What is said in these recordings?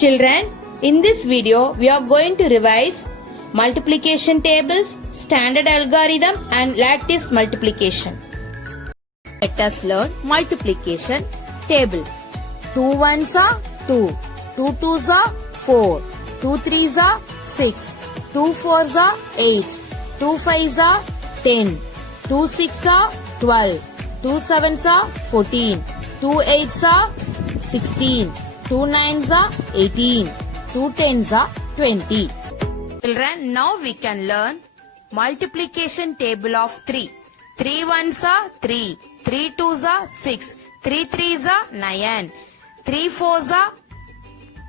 Children, in this video we are going to revise multiplication tables, standard algorithm and lattice multiplication. Let us learn multiplication table. 2 ones are 2, 2 twos are 4, 2 threes are 6, 2 fours are 8, 2 fives are 10, 2 six are 12, 2 sevens are 14, 2 eights are 16, 2 nines are 18, 2 tens are 20. Children, now we can learn multiplication table of 3. 3 ones are 3, 3 twos are 6, 3 threes are 9, 3 fours are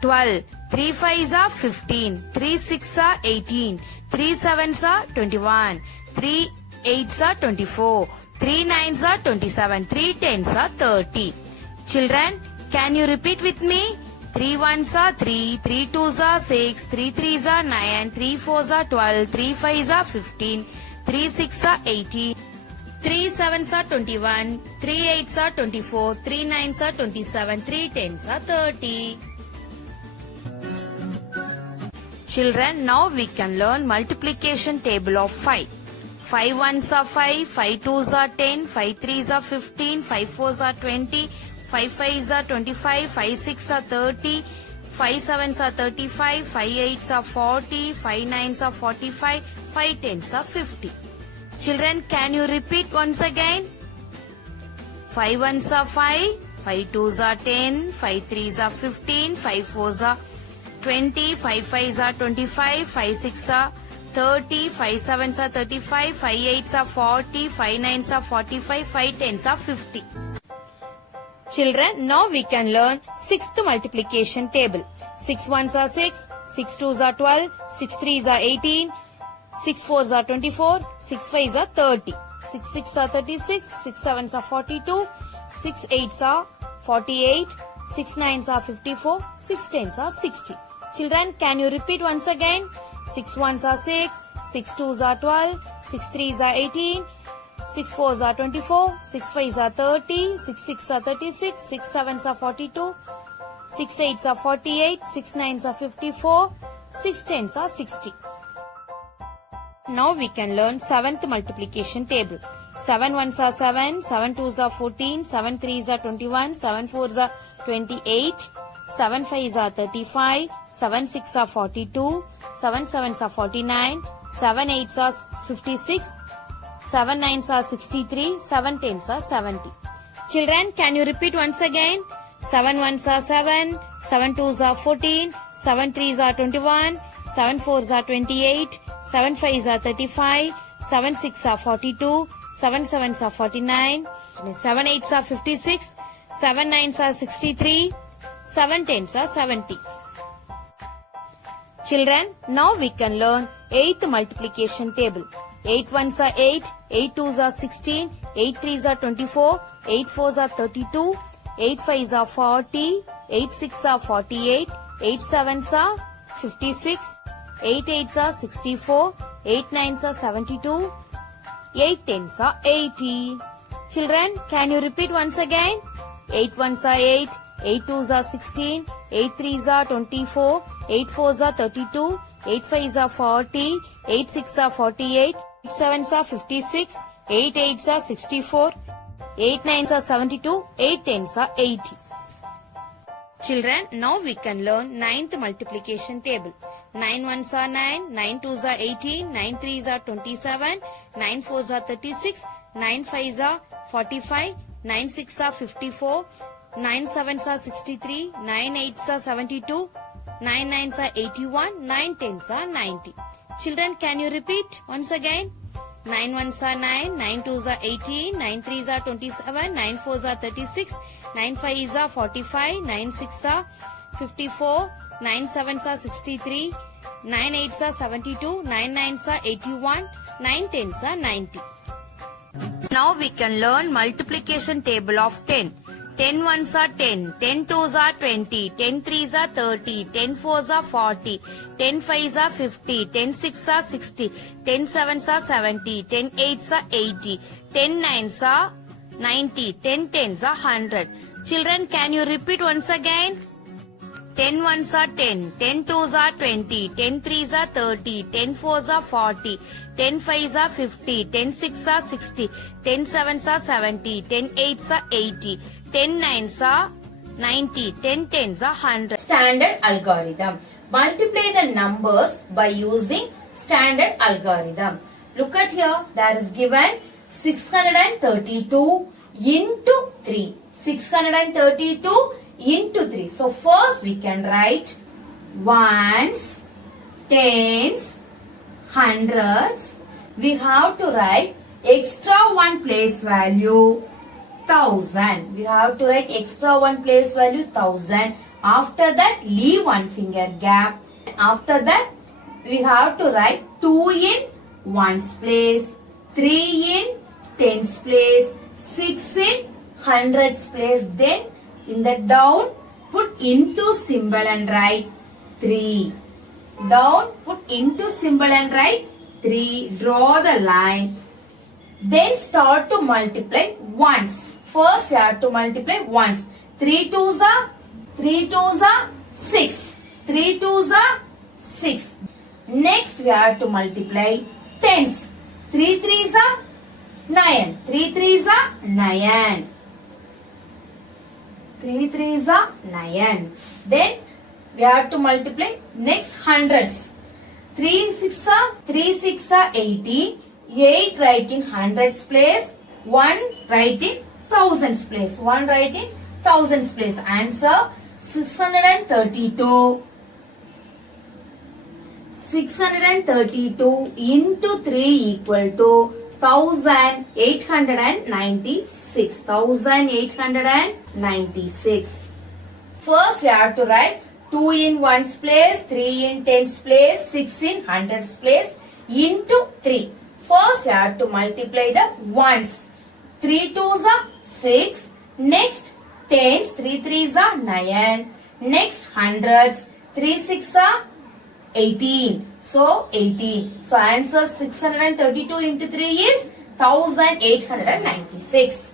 12, 3 fives are 15, 3 six are 18, 3 sevens are 21, 3 eights are 24, 3 nines are 27, 3 tens are 30. Children, can you repeat with me? 3 ones are 3, 3 twos are 6, 3 threes are 9, 3 fours are 12, 3 fives are 15, 3 six are 18, 3 sevens are 21, 3 eights are 24, 3 nines are 27, 3 tens are 30. Children, now we can learn multiplication table of 5. 5 ones are 5, 5 twos are 10, 5 threes are 15, 5 fours are 20, 5 fives are 25, 5 six are 30, 5 sevens are 35, 5 eights are 40, 5 nines are 45, 5 tens are 50. Children, can you repeat once again? 5 ones are 5, 5 twos are 10, 5 threes are 15, 5 fours are 20, 5 fives are 25, 5 six are 30, 5 sevens are 35, 5 eights are 40, 5 nines are 45, 5 tens are 50. Children, now we can learn 6th multiplication table. 6 ones are 6, 6 twos are 12, 6 threes are 18, 6 fours are 24, 6 fives are 30, 6 six are 36, 6 sevens are 42, 6 eights are 48, 6 nines are 54, 6 tens are 60. Children, can you repeat once again? 6 ones are 6, 6 twos are 12, 6 threes are 18, 6 fours are 24, 6 fives are 30, 6 six are 36, 6 sevens are 42, 6 eights are 48, 6 nines are 54, 6 tens are 60. Now we can learn 7th multiplication table. 7 ones are 7, 7 twos are 14, 7 threes are 21, 7 fours are 28, 7 fives are 35, 7 six are 42, 7 sevens are 49, 7 eights are 56, 7 nines are 63, 7 tens are 70. Children, can you repeat once again? 7 ones are 7, 7 twos are 14, 7 threes are 21, 7 fours are 28, 7 fives are 35, 7 six are 42, 7 sevens are 49, 7 eights are 56, 7 nines are 63, 7 tens are 70. Children, now we can learn 8th multiplication table. 8 ones are 8, 8 twos are 16, 8 threes are 24, 8 fours are 32, 8 fives are 40, 8 six are 48, 8 sevens are 56, 8 eights are 64, 8 nines are 72, 8 tens are 80. Children, can you repeat once again? 8 ones are 8, 8 twos are 16, 8 threes are 24, 8 fours are 32, 8 fives are 40, 8 six are 48, 8 sevens are 56, 8 eights are 64, 8 nines are 72, 8 tens are 80. Children, now we can learn 9th multiplication table. 9 ones are 9, 9 twos are 18, 9 threes are 27, 9 fours are 36, 9 fives are 45, 9 six are 54, 9 sevens are 63, 9 eights are 72, 9 nines are 81, 9 tens are 90. Children, can you repeat once again? 9 ones are 9, 9 twos are 18, 9 threes are 27, 9 fours are 36, 9 fives are 45, 9 six are 54, 9 sevens are 63, 9 eights are 72, 9 nines are 81, 9 tens are 90. Now we can learn multiplication table of 10. 10 ones are 10, 10 twos are 20, 10 threes are 30, 10 fours are 40, 10 fives are 50, 10 six are 60, 10 sevens are 70, 10 eights are 80, 10 nines are 90, 10 tens are 100. Children, can you repeat once again? 10 ones are 10, 10 twos are 20, 10 threes are 30, 10 fours are 40, 10 fives are 50, 10 sixes are 60, 10 sevens are 70, 10 eights are 80, 10 nines are 90, 10 tens are 100. Standard algorithm. Multiply the numbers by using standard algorithm. Look at here, there is given 632 into 3. 632 into 3. So first we can write ones, tens, hundreds. We have to write extra one place value 1000. We have to write extra one place value 1000. After that leave one finger gap. After that we have to write 2 in ones place, 3 in tens place, 6 in hundreds place. Then in the down put into symbol and write 3. Down put into symbol and write 3. Draw the line. Then start to multiply once. First we have to multiply once. 3 twos are 6. 3 twos are 6. Next we have to multiply tens. 3 threes are 9. 3 threes are 9. 3 threes are 9. Then we have to multiply next hundreds. 3 6 are 80. 8 write in hundreds place. 1 write in thousands place. 1 write in thousands place. Answer 632. 632 into 3 equal to 1896. 1896. First we have to write 2 in ones place, 3 in tens place, 6 in hundreds place into 3. First we have to multiply the ones. 3 twos are 6. Next tens, 3 threes are 9. Next hundreds, 3 6 are 18. So 18. So answer 632 into 3 is 1896.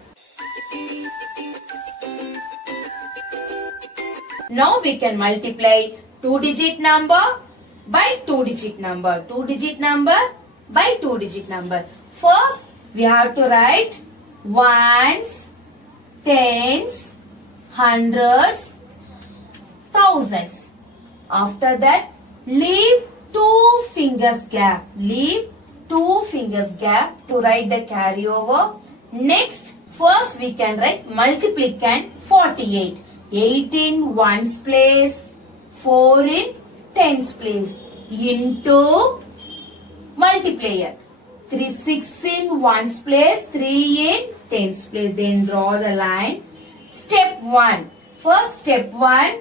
Now we can multiply 2-digit number by 2-digit number. 2-digit number by 2-digit number. First we have to write ones, tens, hundreds, thousands. After that leave 2 fingers gap. Leave 2 fingers gap to write the carryover. Next, first we can write multiplicand 48. 8 in ones place, 4 in tens place into multiplier. 6 in ones place, 3 in tens place. Then draw the line. Step 1. First step 1.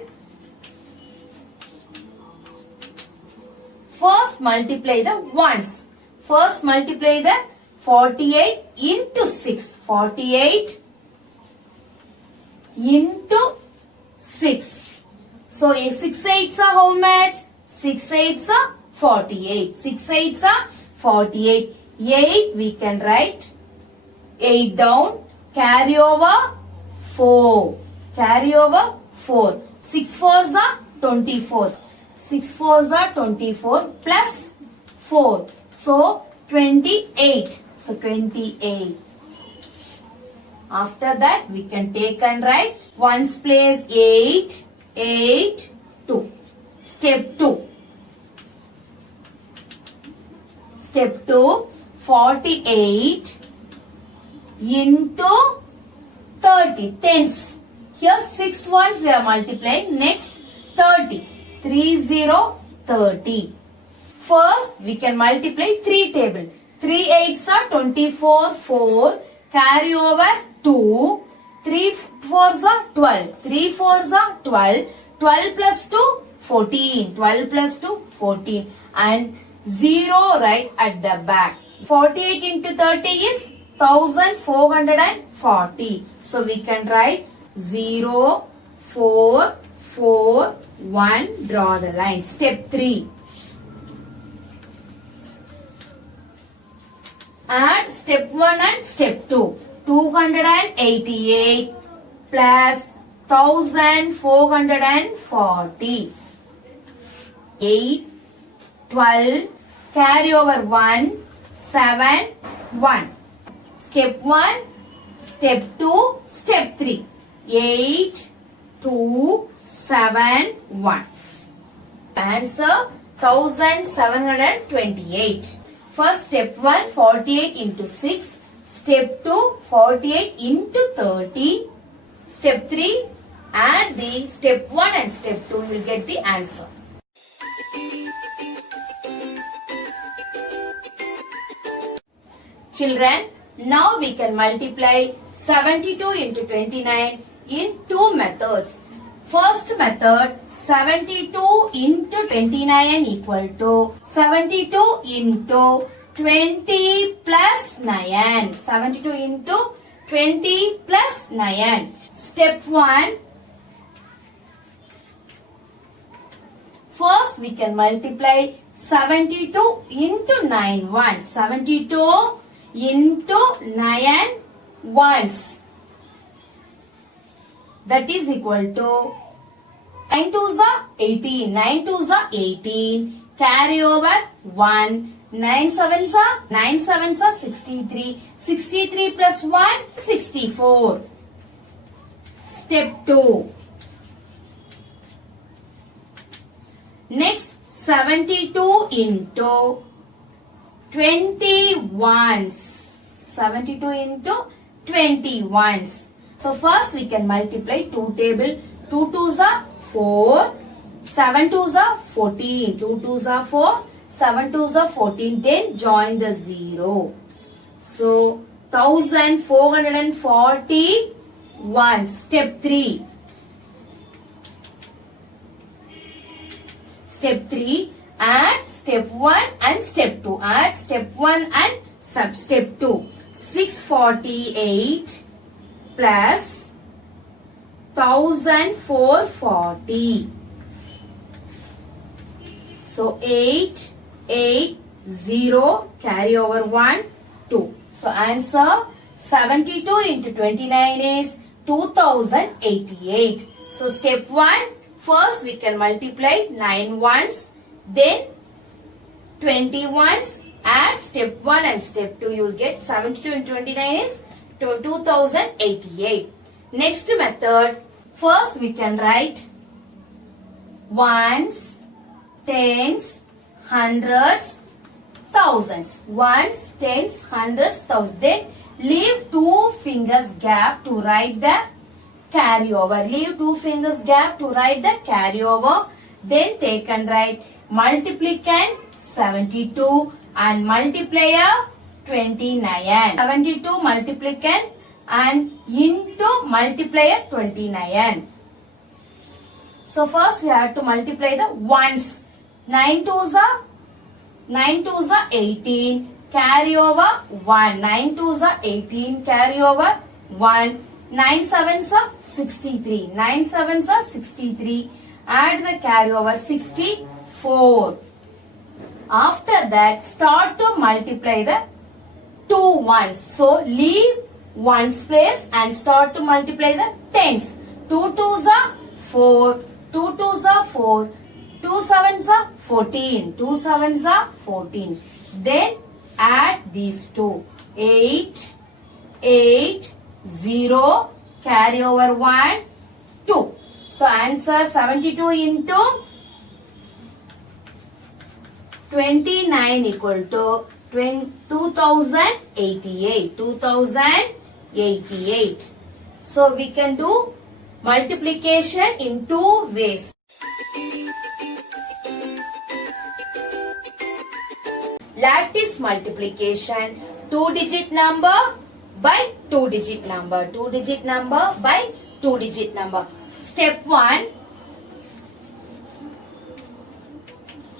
First multiply the ones. First multiply the 48 into 6. 48 into 6. So 6 eights are how much? 6 eights are 48. 6 eights are 48. 8 we can write 8 down. Carry over 4. Carry over 4. 6 fours are 24. 6 fours are 24 plus 4. So 28. So 28. After that we can take and write ones place 8, 8, 2. Step 2. Step 2. 48 into 30. Tens. Here 6 ones we are multiplying. Next 30. 30. First we can multiply 3 table. 3 eights are 24. 4. Carry over 2. 3 fours are 12. 3 fours are 12. 12 plus 2 14. 12 plus 2 14. And 0 right at the back. 48 into 30 is 1440. So we can write 0, 4, 4, 1. Draw the line. Step 3. Add step 1 and step 2. 288 plus 1440. 8, 12, carry over 1, 7, 1. Step 1, step 2, step 3. 8, 2, 7, 1. Answer 1728. First step 1, 48 into 6. Step 2, 48 into 30. Step 3, add the step 1 and step 2, you will get the answer. Children, now we can multiply 72 into 29 in two methods. First method, 72 into 29 equal to 72 into 20 plus 9. 72 into 20 plus 9. Step 1. First we can multiply 72 into 9 once. 72 into 9 once. That is equal to 9 2s are 18. 9 2s are 18. Carry over 1. 9 7s are 63. 63 plus 1 64. Step 2. Next 72 into 20 ones. 72 into 20 ones. So first we can multiply 2 table. 2 2s are 4. 7 2s are 14. 2 2s are 4. 7 2s are 14. Then join the 0. So 1441. Step 3. Step 3. Add step 1 and step 2. Add step 1 and step 2. 648 plus 1440. So 8, 8, 0, carry over 1, 2. So answer 72 into 29 is 2088. So step 1, first we can multiply 9 ones, then 20 ones, add step 1 and step 2, you will get 72 into 29 is 2088. Next method, first we can write ones, tens, hundreds, thousands. Ones, tens, hundreds, thousands. Then leave 2 fingers gap to write the carryover. Leave 2 fingers gap to write the carryover. Then take and write multiplicand 72 and multiplier 29. 72 multiplicand and into multiplier 29. So first we have to multiply the ones. 9 2s are 18. Carry over 1. 9 2s are 18. Carry over 1. 9 7s are 63. 9 7s are 63. Add the carry over 64. After that, start to multiply the 2 ones. So leave ones place and start to multiply the tens. 2 2s are 4. 2 2s are 4. 2 7s are 14. 2 7s are 14. Then add these two. 8, 8, 0, carry over 1, 2. So answer 72 into 29 equal to 2088. 2088. So we can do multiplication in 2 ways. Lattice multiplication, 2-digit number by 2-digit number. 2-digit number by 2-digit number. Step 1.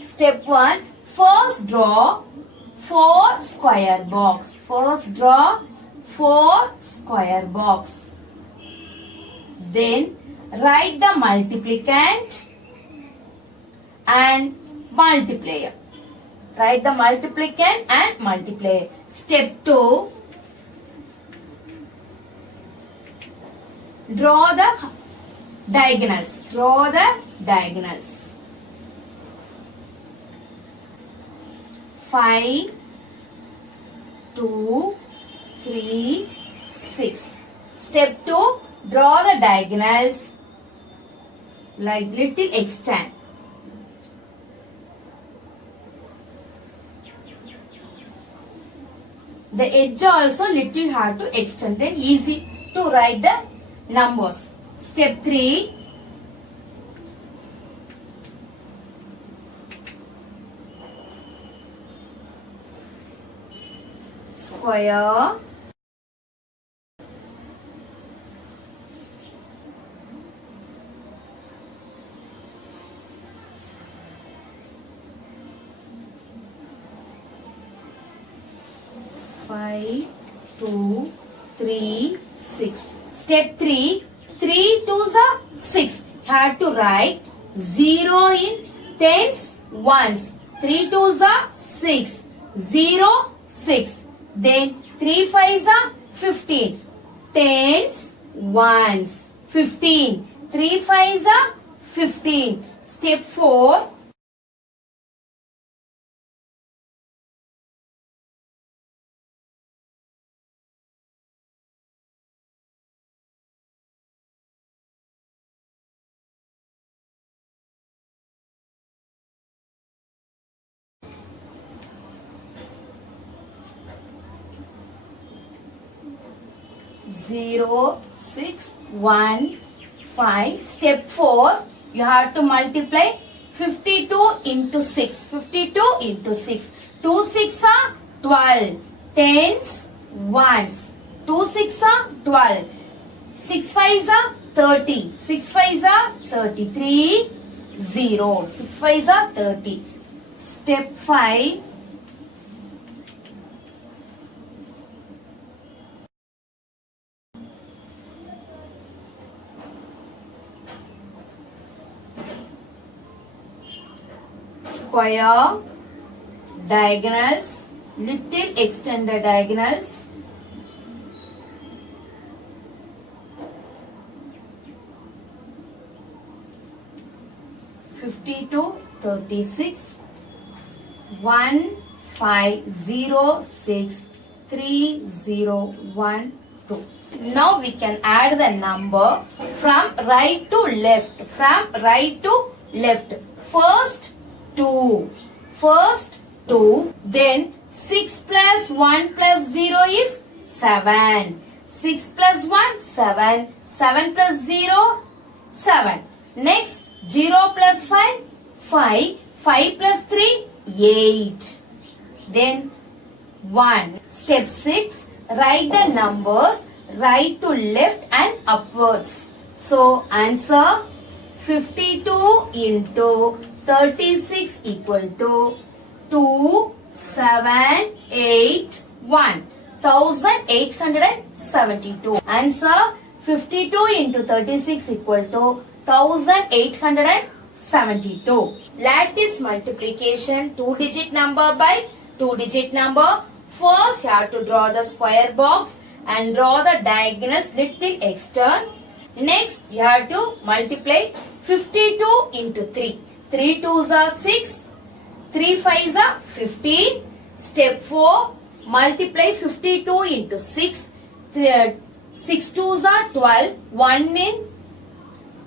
Step 1. First draw 4 square box. First draw 4 square box. Then write the multiplicand and multiplier. Write the multiplicand and multiplier. Step 2. Draw the diagonals. Draw the diagonals. 5, 2, 3, 6. Step 2, draw the diagonals like little extend. The edge also little hard to extend, then easy to write the numbers. Step 3, square, five, 2, 3, 6. Step 3, 3 twos are 6. Have to write 0 in tens, ones. 3 twos are 6. 0, 6. Then 3 fives are 15. Tens, ones. 15. 3 fives are 15. Step 4. Zero, 6, 1, 5. Step 4, you have to multiply 52 into 6. 52 into 6. 2 6 are 12. Tens, ones. 2 6 are 12. 6 5s are 30. 6 5s are 33. 0. 6 5s are 30. Step 5. Square, diagonals, little extend the diagonals. (52, 36), 1, 5, 0, 6, 3, 0, 1, 2. Now we can add the number from right to left. From right to left. First 2. First 2. Then 6 plus 1 plus 0 is 7. 6 plus 1, 7. 7 plus 0, 7. Next 0 plus 5, 5. 5 plus 3, 8. Then 1. Step 6. Write the numbers right to left and upwards. So answer 52 into 36 equal to 2, 7, 8, 1. 1872. Answer 52 into 36 equal to 1872. Lattice multiplication 2-digit number by 2-digit number. First you have to draw the square box and draw the diagonals little extern. Next you have to multiply 52 into 3. 3 twos are 6. 3 fives are 15. Step 4. Multiply 52 into 6. 6 twos are 12. 1 in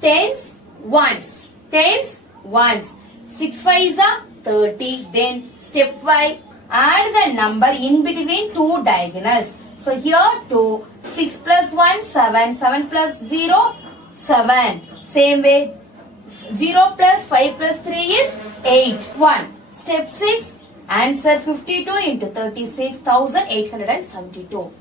tens, ones. Tens, ones. 6 fives are 30. Then step 5. Add the number in between two diagonals. So here 2. 6 plus 1, 7. 7 plus 0, 7. Same way 0 plus 5 plus 3 is 8. 1. Step 6. Answer 52 into 36, 1872.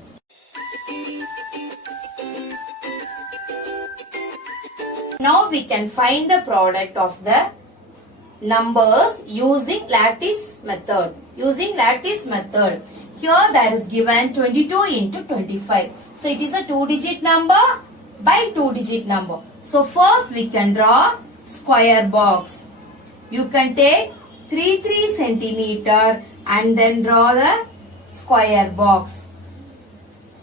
Now we can find the product of the numbers using lattice method. Using lattice method. Here there is given 22 into 25. So it is a 2-digit number by 2-digit number. So first we can draw square box. You can take 3 centimeter and then draw the square box.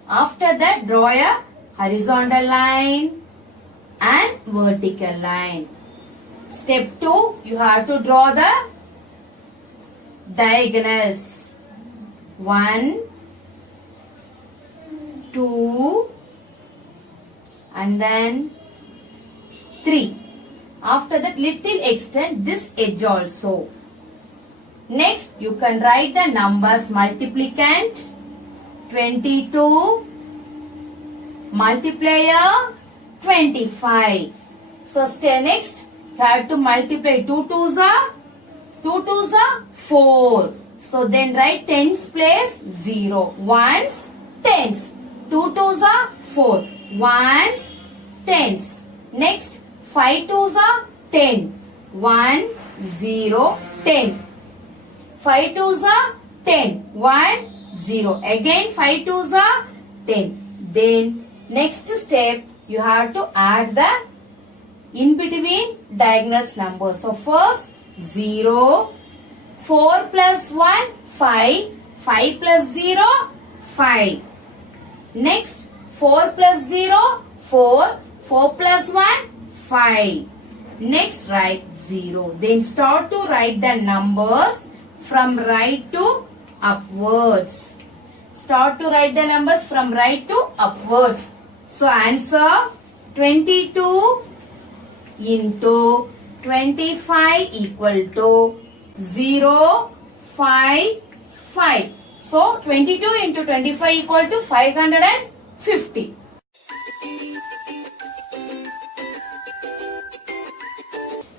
After that draw a horizontal line and vertical line. Step 2, you have to draw the diagonals. 1, 2, and then 3. After that, little extend this edge also. Next, you can write the numbers multiplicand 22, multiplier 25. So, next, you have to multiply 2 2s are 4. So, then write tens place 0. Ones, tens. 2 2s are 4. Ones, tens. Next, 5 2s are 10. 1, 0, 10. 5 2s are 10. 1, 0. Again 5 2s are 10. Then next step, you have to add the in between diagonals numbers. So first 0, 4 plus 1, 5. 5 plus 0, 5. Next 4 plus 0, 4. 4 plus 1, 5. Next write 0. Then start to write the numbers from right to upwards. Start to write the numbers from right to upwards. So answer 22 into 25 equal to 0, 5, 5. So 22 into 25 equal to 550.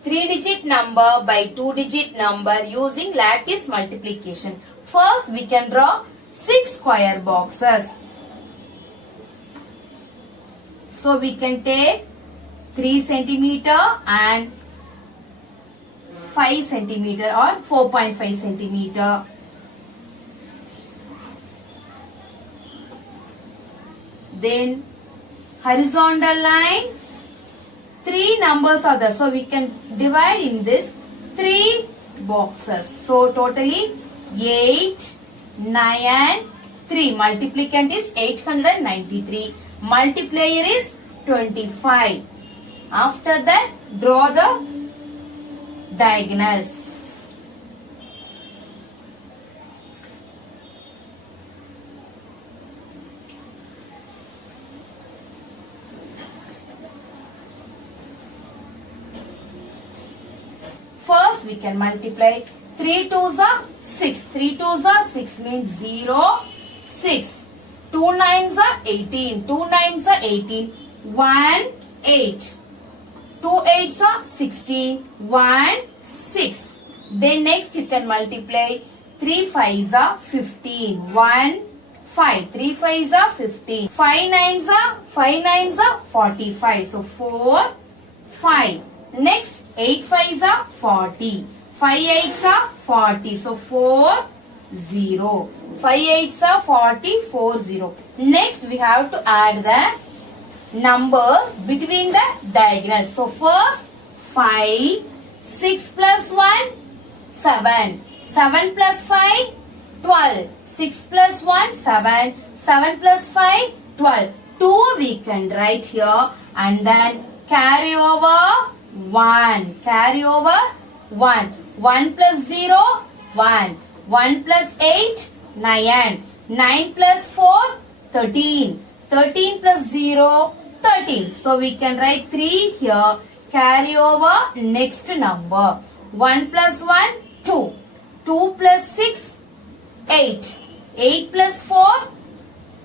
Three-digit number by two-digit number using lattice multiplication. First, we can draw 6 square boxes. So, we can take 3 centimeter and 5 centimeter or 4.5 centimeter. Then, horizontal line. 3 numbers are there. So, we can divide in this 3 boxes. So, totally 8, 9, 3. Multiplicand is 893. Multiplier is 25. After that, draw the diagonals. First, we can multiply 3 2s are 6. 3 2s are 6 means 0, 6. 2 9s are 18. 2 9s are 18. 1, 8. 2 8s are 16. 1, 6. Then next you can multiply 3 5s are 15. 1, 5. 3 5s are 15. 5 9s are 45. So 4, 5. Next 8 5s are 40. 5 8s are 40. So 4, 0. 5 8s are 40, 4, 0. Next we have to add the numbers between the diagonals. So first 5, 6 plus 1, 7. 7 plus 5, 12. 6 plus 1, 7. 7 plus 5, 12. 2 we can write here and then carry over 1. Carry over 1. 1 plus 0, 1. 1 plus 8, 9. 9 plus 4, 13. 13 plus 0, 13. So we can write 3 here. Carry over next number. 1 plus 1, 2. 2 plus 6, 8. 8 plus 4,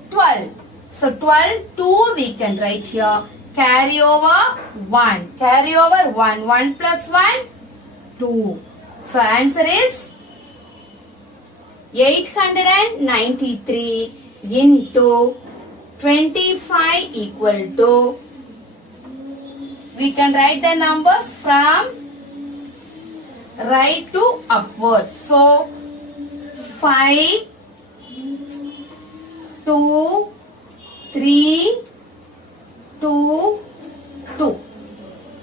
12. So 12, 2 we can write here. Carry over 1. Carry over 1. 1 plus 1, 2. So answer is 893 into 25 equal to, we can write the numbers from right to upwards. So 5, 2, 3, 2, 2.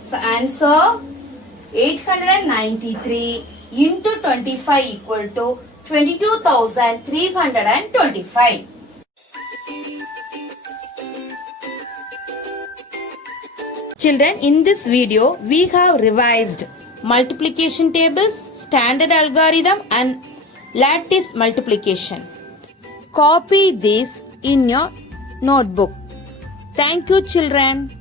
So answer 893 into 25 equal to 22,325. Children, in this video, we have revised multiplication tables, standard algorithm and lattice multiplication. Copy this in your notebook. Thank you, children.